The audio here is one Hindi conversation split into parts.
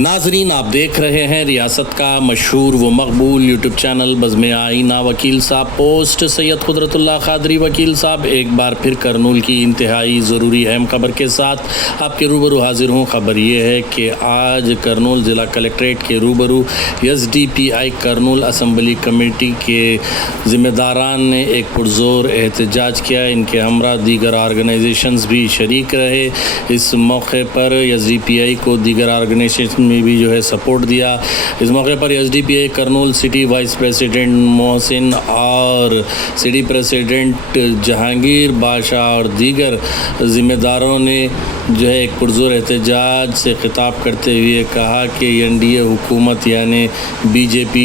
नाजरीन, आप देख रहे हैं रियासत का मशहूर व मकबूल यूट्यूब चैनल बज़्म आईना। वकील साहब पोस्ट सैयद कुदरतुल्लाह कादरी वकील साहब एक बार फिर करनूल की इंतहाई ज़रूरी अहम खबर के साथ आपके रूबरू हाजिर हूँ। खबर ये है कि आज करनूल ज़िला कलेक्ट्रेट के रूबरू SDPI करनूल असम्बली कमेटी के ज़िम्मेदारान ने एक पुरज़ोर एहतजाज किया। इनके हमरा दीगर आर्गनाइजेशंस भी शरीक रहे। इस मौके पर SDPI को दीगर आर्गनाइजेशन में भी जो है सपोर्ट दिया। इस मौके पर SDPI Kurnool city vice president Mohsin और सिटी प्रेसिडेंट जहांगीर बादशाह और दीगर ज़िम्मेदारों ने जो है एक पुरज़ोर एहतजाज से खिताब करते हुए कहा कि NDA हुकूमत यानी BJP,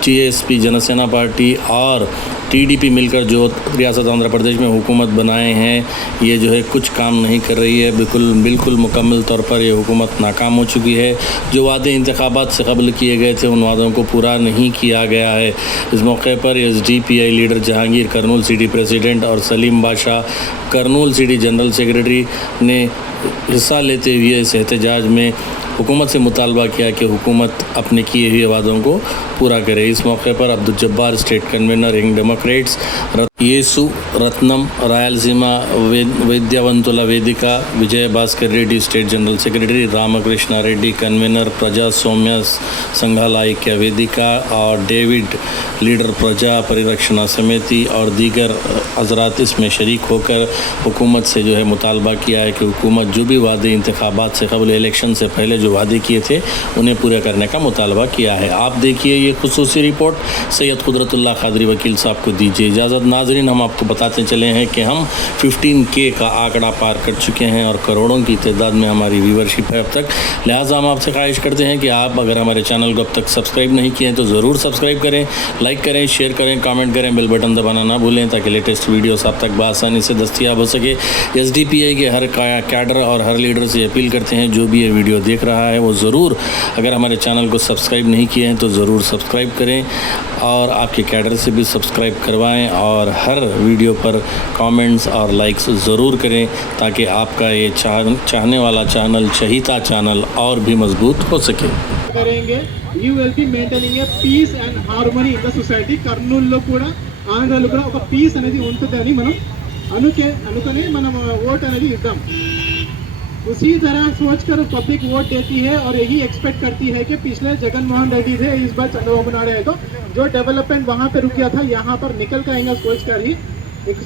GSP जनसेना पार्टी और TDP मिलकर जो रियासत आंध्र प्रदेश में हुकूमत बनाए हैं, ये जो है कुछ काम नहीं कर रही है। बिल्कुल मुकम्मल तौर पर ये हुकूमत नाकाम हो चुकी है। जो वादे इंतखाबात से कबल किए गए थे उन वादों को पूरा नहीं किया गया है। इस मौके पर SDPI leader Jahangir Kurnool city president और सलीम बादशाह करनूल सिटी जनरल सेक्रेटरी ने हिस्सा लेते हुए इस एहतजाज में हुकूमत से मुतालबा किया कि हुकूमत अपने किए हुए वादों को पूरा करे। इस मौके पर Abdul Jabbar state convener young democrats, Yesu Ratnam Rayalaseema Vidyavantula Vedika, Vijay Bhaskar Reddy state general secretary, Ramakrishna Reddy convener Praja Soumya संघाला ऐक्य वेदिका और डेविड लीडर प्रजा परिरक्षण समिति और दीगर हजरात इसमें शरीक होकर हुकूमत से जो है मुतालबा किया है कि हुकूमत जो भी वादे इंतखाबात से कबल इलेक्शन से पहले जो वादे किए थे उन्हें पूरा करने का मुतालबा किया है। आप देखिए ये खुसूसी रिपोर्ट सैयद कुदरतुल्लाह कादरी वकील साहब को दीजिए इजाज़त। नाजरीन, हम आपको बताते चले हैं कि हम 15K का आंकड़ा पार कर चुके हैं और करोड़ों की तादाद में हमारी व्यूवरशिप है अब तक। लिहाजा हम आपसे ख्वाहिश करते हैं कि आप अगर हमारे चैनल को अब तक सब्सक्राइब नहीं किए हैं तो ज़रूर सब्सक्राइब करें, लाइक करें, शेयर करें, कमेंट करें, बेल बटन दबाना ना भूलें ताकि लेटेस्ट वीडियोस आप तक बआसानी से दस्तियाब हो सके। SDPI के हर कैडर और हर लीडर से अपील करते हैं जो भी ये वीडियो देख रहा है वो ज़रूर अगर हमारे चैनल को सब्सक्राइब नहीं किए हैं तो ज़रूर सब्सक्राइब करें और आपके कैडर से भी सब्सक्राइब करवाएं और हर वीडियो पर कमेंट्स और लाइक्स ज़रूर करें ताकि आपका ये चाहने वाला चैनल, चहीता चैनल और भी मजबूत हो सके। करेंगे you will be maintaining a peace and harmony in the society. కర్నూలులో కూడా ఆంధ్రాలో కూడా ఒక పీస్ అనేది ఉంటుందని మనం అనుకుని మనం ఓట్ అనేది ఇద్దాం. उसी तरह सोचकर पब्लिक वोट देती है और यही एक्सपेक्ट करती है कि पिछले जगनमोहन रेड्डी थे, इस बार चंद्रबाबू नायडू है तो जो डेवलपमेंट वहाँ पे रुक गया था यहाँ पर निकल कर आएगा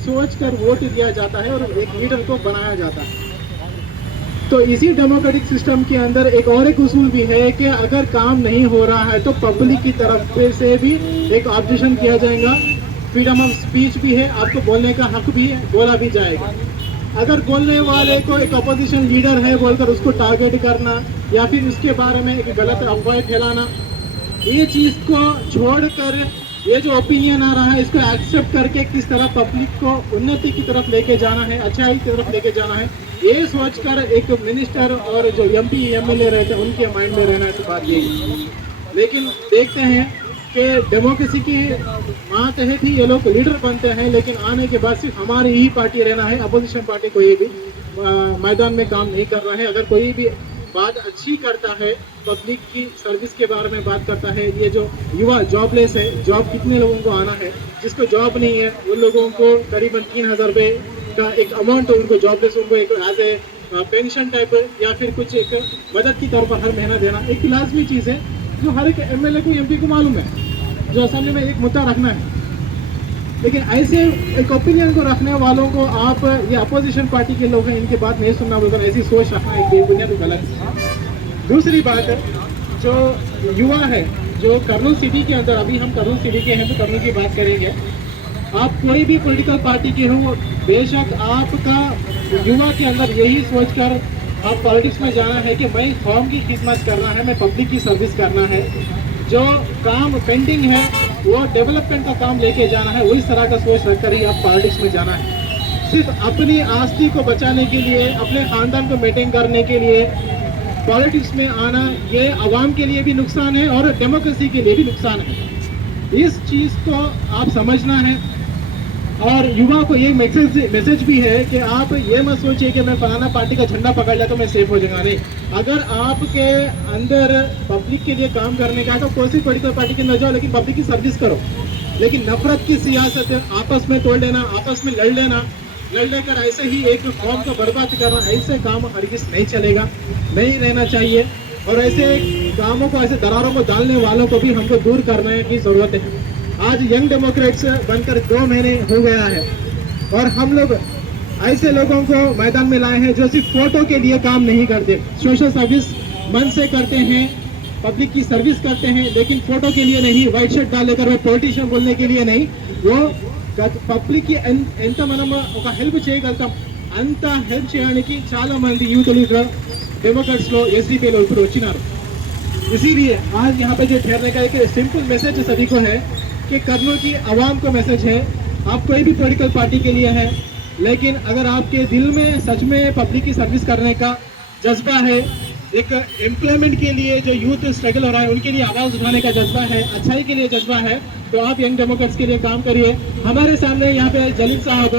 सोच कर वोट दिया जाता है और एक लीडर को बनाया जाता है. तो इसी डेमोक्रेटिक सिस्टम के अंदर एक उसूल भी है कि अगर काम नहीं हो रहा है तो पब्लिक की तरफ से भी एक ऑब्जेक्शन किया जाएगा. फ्रीडम ऑफ स्पीच भी है, आपको बोलने का हक भी है, बोला भी जाएगा. अगर बोलने वाले को एक अपोजिशन लीडर है बोलकर उसको टारगेट करना या फिर उसके बारे में एक गलत अफवाह फैलाना, ये चीज़ को छोड़कर ये जो ओपिनियन आ रहा है इसको एक्सेप्ट करके किस तरह पब्लिक को उन्नति की तरफ लेके जाना है, अच्छाई की तरफ लेके जाना है, ये सोचकर एक मिनिस्टर और जो MP MLA रहते हैं उनके माइंड में रहना है. तो बात यही. लेकिन देखते हैं कि डेमोक्रेसी की माँ तहत ही ये लोग लीडर बनते हैं, लेकिन आने के बाद सिर्फ हमारी ही पार्टी रहना है. अपोजिशन पार्टी कोई भी मैदान में काम नहीं कर रहा है. अगर कोई भी बात अच्छी करता है, पब्लिक की सर्विस के बारे में बात करता है, ये जो युवा जॉबलेस है, जॉब कितने लोगों को आना है, जिसको जॉब नहीं है उन लोगों को करीबन 3000 रुपये का एक अमाउंट उनको जॉबलेस उनको एक एज ए पेंशन टाइप या फिर कुछ एक मदद की तौर पर हर महीना देना एक लाजमी चीज़ है जो हर एक MLA को MP को मालूम है, जो असेंबली में एक मुद्दा रखना है. लेकिन ऐसे एक ओपिनियन को रखने वालों को आप ये अपोजिशन पार्टी के लोग हैं इनकी बात नहीं सुनना बोलकर ऐसी सोच रखना एक बेबुनियाद गलत है. दूसरी बात जो युवा है जो करनूल सिटी के अंदर, अभी हम करनूल सिटी के हैं तो करनूल की बात करेंगे. आप कोई भी पॉलिटिकल पार्टी के हो, बेशक आपका युवा के अंदर यही सोचकर आप पॉलिटिक्स में जाना है कि मैं कौम की खिदमत करना है, मैं पब्लिक की सर्विस करना है, जो काम पेंडिंग है वो डेवलपमेंट का काम लेके जाना है, उस तरह का सोच रखकर ही आप पॉलिटिक्स में जाना है. सिर्फ अपनी आस्ती को बचाने के लिए, अपने ख़ानदान को मेंटेन करने के लिए पॉलिटिक्स में आना ये आवाम के लिए भी नुकसान है और डेमोक्रेसी के लिए भी नुकसान है. इस चीज़ को आप समझना है. और युवा को ये मैसेज भी है कि आप ये मत सोचिए कि मैं फलाना पार्टी का झंडा पकड़ लिया तो मैं सेफ हो जाऊंगा। नहीं, अगर आपके अंदर पब्लिक के लिए काम करने का है तो कोई सी पॉलिटिकल पार्टी के न जाओ, लेकिन पब्लिक की सर्विस करो। लेकिन नफरत की सियासत, आपस में तोड़ लेना, आपस में लड़ लेना, लड़ लेकर ऐसे ही एक कौम को बर्बाद करना, ऐसे काम हरगिज नहीं चलेगा, नहीं रहना चाहिए। और ऐसे कामों को, ऐसे दरारों को डालने वालों को भी हमको दूर करने की जरूरत है। आज यंग डेमोक्रेट्स बनकर 2 महीने हो गया है और हम लोग ऐसे लोगों को मैदान में लाए हैं जो सिर्फ फोटो के लिए काम नहीं करते, सोशल सर्विस मन से करते हैं, पब्लिक की सर्विस करते हैं, लेकिन फोटो के लिए नहीं, व्हाइट शर्ट डालकर वो पॉलिटिशियन बोलने के लिए नहीं, वो పబ్లిక్ కి ఎంత మనం ఒక హెల్ప్ చేయగలుగుతాం అంత హెల్ప్ చేయడానికి చాలా మంది యూత్లు ఇక్కడ डेमोक्रेट्स लो एसडीपी लो ఇప్పుడు వచ్చినారు। इसीलिए आज यहाँ पे जो ठहरने का एक सिंपल मैसेज सभी को है कि कर्नूल की आवाम को मैसेज है, आप कोई भी पॉलिटिकल पार्टी के लिए है, लेकिन अगर आपके दिल में सच में पब्लिक की सर्विस करने का जज्बा है, एक एम्प्लॉयमेंट के लिए जो यूथ स्ट्रगल हो रहा है उनके लिए आवाज़ उठाने का जज्बा है, अच्छाई के लिए जज्बा है, तो आप यंग डेमोक्रेट्स के लिए काम करिए। हमारे सामने यहाँ पे जलील साहब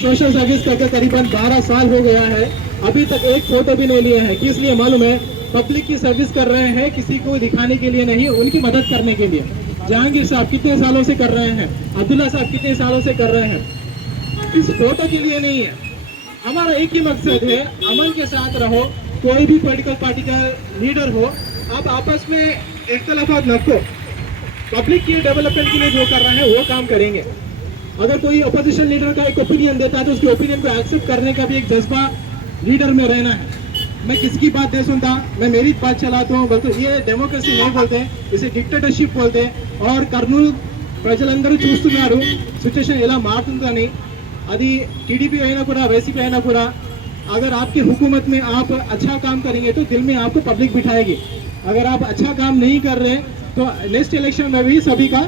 सोशल सर्विस करके करीबन 12 साल हो गया है, अभी तक एक फोटो भी नहीं लिए हैं। किस लिए मालूम है? पब्लिक की सर्विस कर रहे हैं, किसी को दिखाने के लिए नहीं, उनकी मदद करने के लिए। जहांगीर साहब कितने सालों से कर रहे हैं, अब्दुल्ला साहब कितने सालों से कर रहे हैं, इस फोटो के लिए नहीं है। हमारा एक ही मकसद है, अमन के साथ रहो। कोई भी पॉलिटिकल पार्टी का लीडर हो, आप आपस में इख्तलाफात न रखो, पब्लिक के डेवलपमेंट के लिए जो कर रहे हैं वो काम करेंगे। अगर कोई अपोजिशन लीडर का एक ओपिनियन देता है तो उसके ओपिनियन को एक्सेप्ट करने का भी एक जज्बा लीडर में रहना है। मैं किसकी बात नहीं सुनता, मैं मेरी बात चलाता हूँ, बल्कि ये डेमोक्रेसी नहीं बोलते, इसे डिक्टेटरशिप बोलते। और कर्नूल ప్రజలందరూ చూస్తున్నారు సిచ్యుయేషన్ ఎలా మారుతుందని। అది टीडीपी అయినా కూడా వైసీపీ అయినా కూడా अगर आपकी हुकूमत में आप अच्छा काम करेंगे तो दिल में आपको पब्लिक बिठाएगी। अगर आप अच्छा काम नहीं कर रहे तो नेक्स्ट इलेक्शन में भी सभी का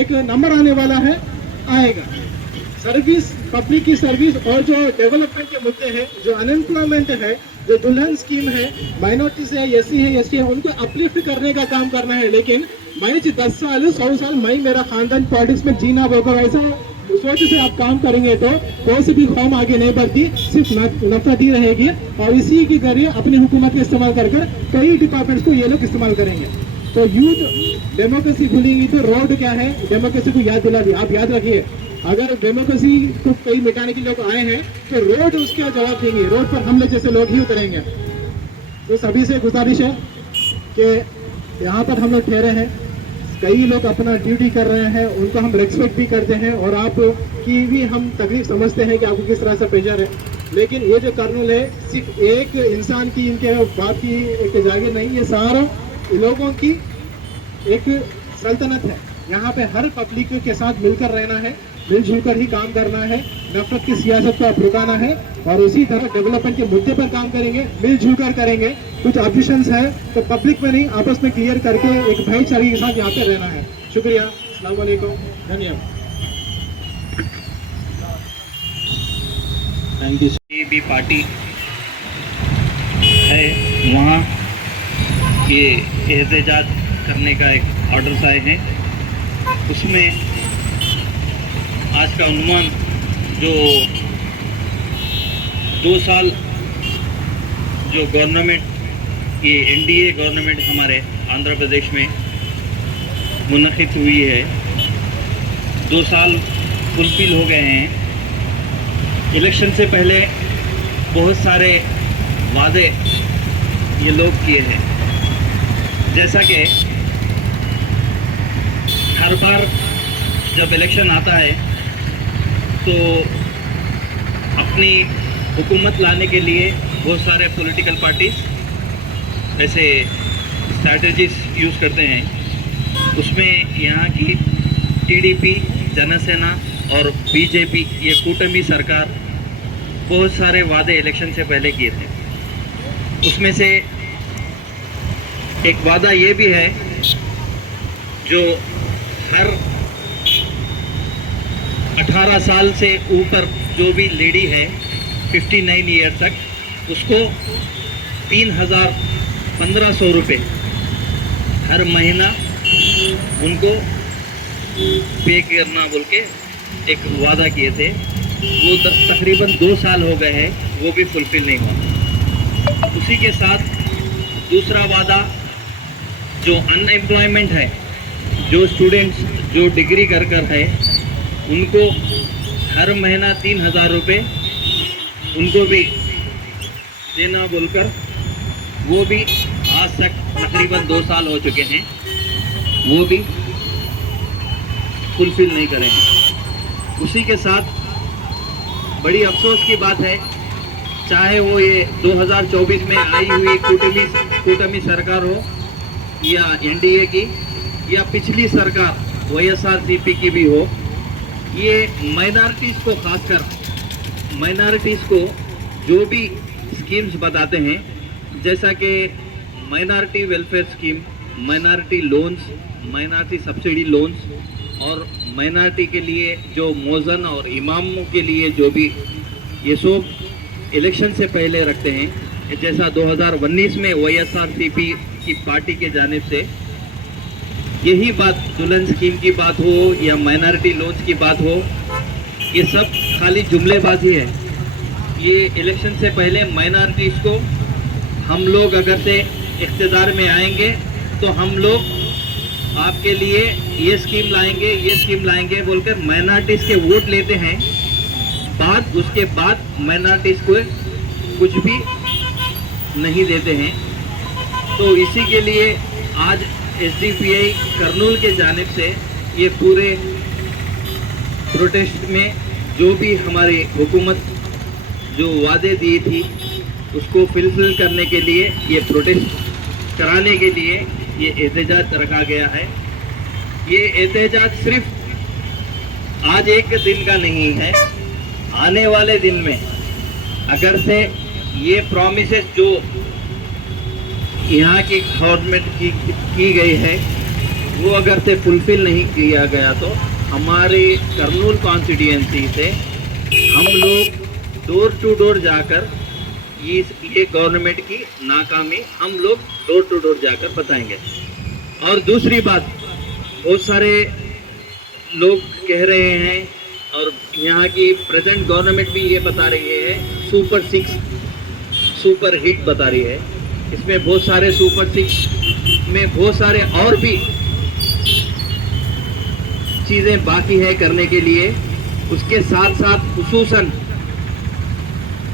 एक नंबर आने वाला है, आएगा। सर्विस, पब्लिक की सर्विस और जो डेवलपमेंट के मुद्दे हैं, जो अनएम्प्लॉयमेंट है, जो दुल्हन स्कीम है, माइनॉरिटीज है, एससी है, एसटी है, उनको अपलिफ्ट करने का काम करना है। लेकिन मैं 10 साल 100 साल मैं मेरा खानदान पॉलिटिक्स में जीना होगा, ऐसा सोच से आप काम करेंगे तो कोई सी भी कौम आगे नहीं बढ़ती, सिर्फ नफरत ही रहेगी। और इसी के जरिए अपनी हुकूमत का इस्तेमाल कर कई डिपार्टमेंट्स को ये लोग इस्तेमाल करेंगे। तो यूथ डेमोक्रेसी भूलेंगी तो रोड क्या है, डेमोक्रेसी को याद दिला दी। आप याद रखिए, अगर डेमोक्रेसी को कहीं मिटाने के लोग आए हैं तो रोड उसका जवाब देंगे, रोड पर हम लोग जैसे लोग ही उतरेंगे। तो सभी से गुजारिश है कि यहाँ पर हम लोग ठहरे हैं, कई लोग अपना ड्यूटी कर रहे हैं, उनको हम रेस्पेक्ट भी करते हैं और आपकी भी हम तकलीफ समझते हैं कि आपको किस तरह से प्रेशर है। लेकिन ये जो कर्नूल है सिर्फ एक इंसान की, इनके बाप की एक जागीर नहीं, ये सारा लोगों की एक सल्तनत है। यहाँ पे हर पब्लिक के साथ मिलकर रहना है, मिलजुल कर ही काम करना है, नफरत की सियासत को आप रुकाना है और उसी तरह डेवलपमेंट के मुद्दे पर काम करेंगे, मिलजुल कर करेंगे। कुछ ऑब्जेक्शंस है तो पब्लिक में नहीं, आपस में क्लियर करके एक भाईचारे के साथ यहाँ पे रहना है। शुक्रिया, अस्सलाम वालेकुम, धन्यवाद। Thank you. भी पार्टी है वहाँ ये एहतजाज करने का एक ऑर्डर्स आए हैं, उसमें आज का अनुमान जो 2 साल जो गवर्नमेंट, ये एनडीए गवर्नमेंट हमारे आंध्र प्रदेश में मुनक़िद हुई है, 2 साल फुलफिल हो गए हैं। इलेक्शन से पहले बहुत सारे वादे ये लोग किए हैं, जैसा कि हर बार जब इलेक्शन आता है तो अपनी हुकूमत लाने के लिए बहुत सारे पॉलिटिकल पार्टीज ऐसे स्ट्रैटेजीज यूज़ करते हैं। उसमें यहाँ की टीडीपी, जनसेना और बीजेपी, ये कूटमी सरकार बहुत सारे वादे इलेक्शन से पहले किए थे। उसमें से एक वादा ये भी है जो हर 18 साल से ऊपर जो भी लेडी है 59 ईयर तक, उसको 3,1500 रुपये हर महीना उनको पे करना बोल के एक वादा किए थे वो तकरीबन 2 साल हो गए हैं, वो भी फुलफिल नहीं हुआ। उसी के साथ दूसरा वादा जो अनएम्प्लॉयमेंट है, जो स्टूडेंट्स जो डिग्री कर है उनको हर महीना 3,000 रुपये उनको भी देना बोलकर वो भी आज तक तकरीबन 2 साल हो चुके हैं, वो भी फुलफिल नहीं करेंगे। उसी के साथ बड़ी अफसोस की बात है, चाहे वो ये 2024 में आई हुई कूटमी सरकार हो या एनडीए की या पिछली सरकार वाईएसआरसीपी की भी हो, ये माइनॉरिटीज़ को, खासकर माइनॉरिटीज़ को जो भी स्कीम्स बताते हैं, जैसा कि minority welfare scheme, minority loans, minority subsidy loans और माइनॉरिटी के लिए जो मौज़न और इमामों के लिए जो भी ये सब इलेक्शन से पहले रखते हैं, जैसा 2019 में वाईएसआरसीपी की पार्टी के जानिब से यही बात, दुल्हन स्कीम की बात हो या माइनॉरिटी लोन्स की बात हो, ये सब खाली जुमलेबाजी है। ये इलेक्शन से पहले माइनॉरिटीज़ को हम लोग अगर से इख्तिदार में आएंगे तो हम लोग आपके लिए ये स्कीम लाएंगे, ये स्कीम लाएंगे बोलकर माइनॉरिटीज़ के वोट लेते हैं। उसके बाद माइनॉरिटीज़ को कुछ भी नहीं देते हैं। तो इसी के लिए आज एसडीपीआई करनूल के जानिब से ये पूरे प्रोटेस्ट में जो भी हमारी हुकूमत जो वादे दी थी उसको फुलफिल करने के लिए, ये प्रोटेस्ट कराने के लिए ये एहतजाज रखा गया है। ये एहतजाज सिर्फ आज एक दिन का नहीं है, आने वाले दिन में अगर से ये प्रॉमिसेस जो यहाँ की गवर्नमेंट की गई है वो अगर से फुलफिल नहीं किया गया तो हमारे करनूल कॉन्स्टिट्यूएंसी से हम लोग डोर टू डोर जाकर ये गवर्नमेंट की नाकामी हम लोग डोर टू डोर जाकर बताएंगे। और दूसरी बात, बहुत सारे लोग कह रहे हैं और यहाँ की प्रेजेंट गवर्नमेंट भी ये बता रही है, सुपर 6 सुपर हिट बता रही है। इसमें बहुत सारे सुपर 6 में बहुत सारे और भी चीज़ें बाकी है करने के लिए। उसके साथ साथ खुसूसन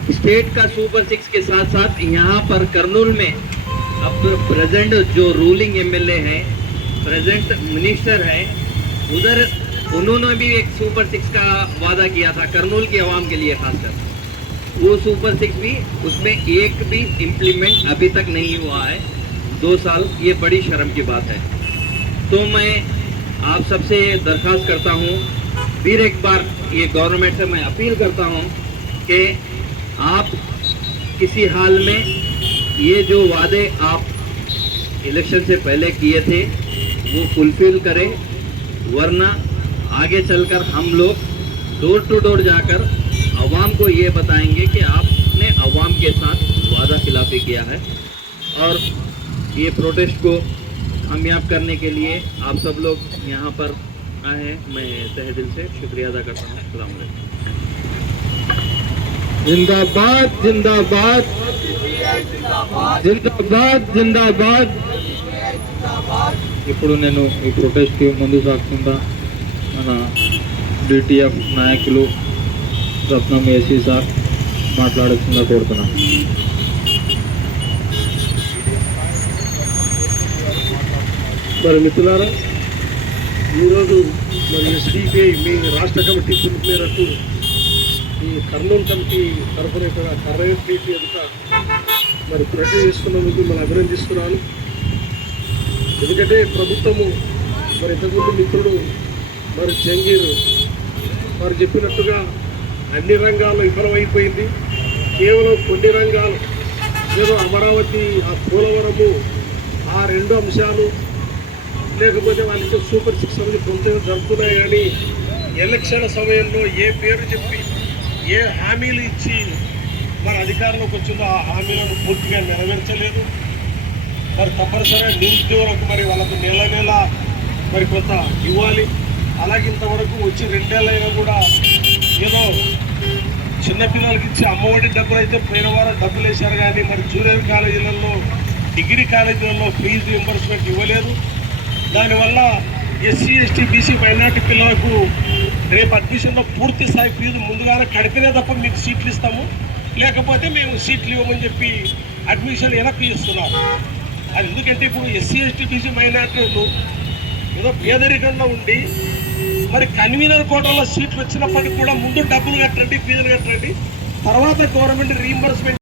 स्टेट का सुपर 6 के साथ साथ यहाँ पर करनूल में अब प्रेजेंट जो रूलिंग एमएलए हैं, प्रेजेंट मिनिस्टर हैं, उधर उन्होंने भी एक सुपर 6 का वादा किया था करनूल की आवाम के लिए खासकर। वो सुपर 6 भी, उसमें एक भी इम्प्लीमेंट अभी तक नहीं हुआ है, 2 साल। ये बड़ी शर्म की बात है। तो मैं आप सबसे दरख्वास्त करता हूँ, फिर एक बार ये गवर्नमेंट से मैं अपील करता हूँ कि आप किसी हाल में ये जो वादे आप इलेक्शन से पहले किए थे वो फुलफिल करें, वरना आगे चलकर हम लोग डोर टू डोर जाकर अवाम को ये बताएंगे कि आपने अवाम के साथ वादा खिलाफी किया है। और ये प्रोटेस्ट को कामयाब करने के लिए आप सब लोग यहाँ पर आए हैं, मैं तहे दिल से शुक्रिया अदा करता हूँ। अस्सलाम वालेकुम। जिंदाबाद जिंदाबाद जिंदाबाद जिंदाबाद। ఇప్పుడు నేను ఈ ప్రొటెస్ట్కి ముందు సాగుతుందా మన డిటిఎఫ్ నాయకులు రత్నం ఏసీ సార్ మాట్లాడుతుందా కోరుతున్నాను. మరి మిత్రులారా, ఈరోజు మరి ఎస్డిపిఐ మీ రాష్ట్ర కమిటీ పిలుపు మేరకు ఈ కర్నూలు కమిటీ తరఫున ఇక్కడ కలెక్టరేట్ ఎదుట మరి ప్రొటెస్ట్ చేస్తున్నందుకు మిమ్మల్ని అభినందిస్తున్నాను. ఎందుకంటే ప్రభుత్వము మరి ఇంతకుముందు మిత్రుడు మరి జంగీర్ వారు చెప్పినట్టుగా అన్ని రంగాల్లో విఫలమైపోయింది. కేవలం కొన్ని రంగాలు, ఏదో అమరావతి, ఆ పోలవరము, ఆ 2 అంశాలు, లేకపోతే వాళ్ళకి సూపర్ 6 అనేది కొంత జరుగుతున్నాయి. కానీ ఎలక్షన్ సమయంలో ఏ పేరు చెప్పి ఏ హామీలు ఇచ్చి మరి అధికారంలోకి వచ్చిందో ఆ హామీలను పూర్తిగా నెరవేర్చలేదు. మరి తప్పనిసరిగా నిరుద్యోగులకు మరి వాళ్ళకు నెల నెల మరి కొంత ఇవ్వాలి. అలాగే ఇంతవరకు వచ్చి 2 ఏళ్ళైనా కూడా ఏదో చిన్నపిల్లలకి ఇచ్చే అమ్మఒడి డబ్బులు అయితే పోయిన వారం డబ్బులు వేశారు, కానీ మరి జూనియర్ కాలేజీలలో డిగ్రీ కాలేజీలలో ఫీజు రింబర్స్మెంట్ ఇవ్వలేదు. దానివల్ల ఎస్సీ ఎస్టీ బీసీ మైనార్టీ పిల్లలకు రేపు అడ్మిషన్లో పూర్తి స్థాయి ఫీజు ముందుగానే కడితేనే తప్ప మీకు సీట్లు ఇస్తాము, లేకపోతే మేము సీట్లు ఇవ్వమని చెప్పి అడ్మిషన్ వెనక్కి ఇస్తున్నారు. అది ఎందుకంటే ఇప్పుడు ఎస్సీ ఎస్టీ బీసీ మైనార్టీలు ఏదో పేదరికంలో ఉండి మరి కన్వీనర్ కోటాలో సీట్లు వచ్చినప్పటికి కూడా ముందు డబ్బులు కట్టండి, ఫీజులు కట్టండి, తర్వాత గవర్నమెంట్ రీయింబర్స్మెంట్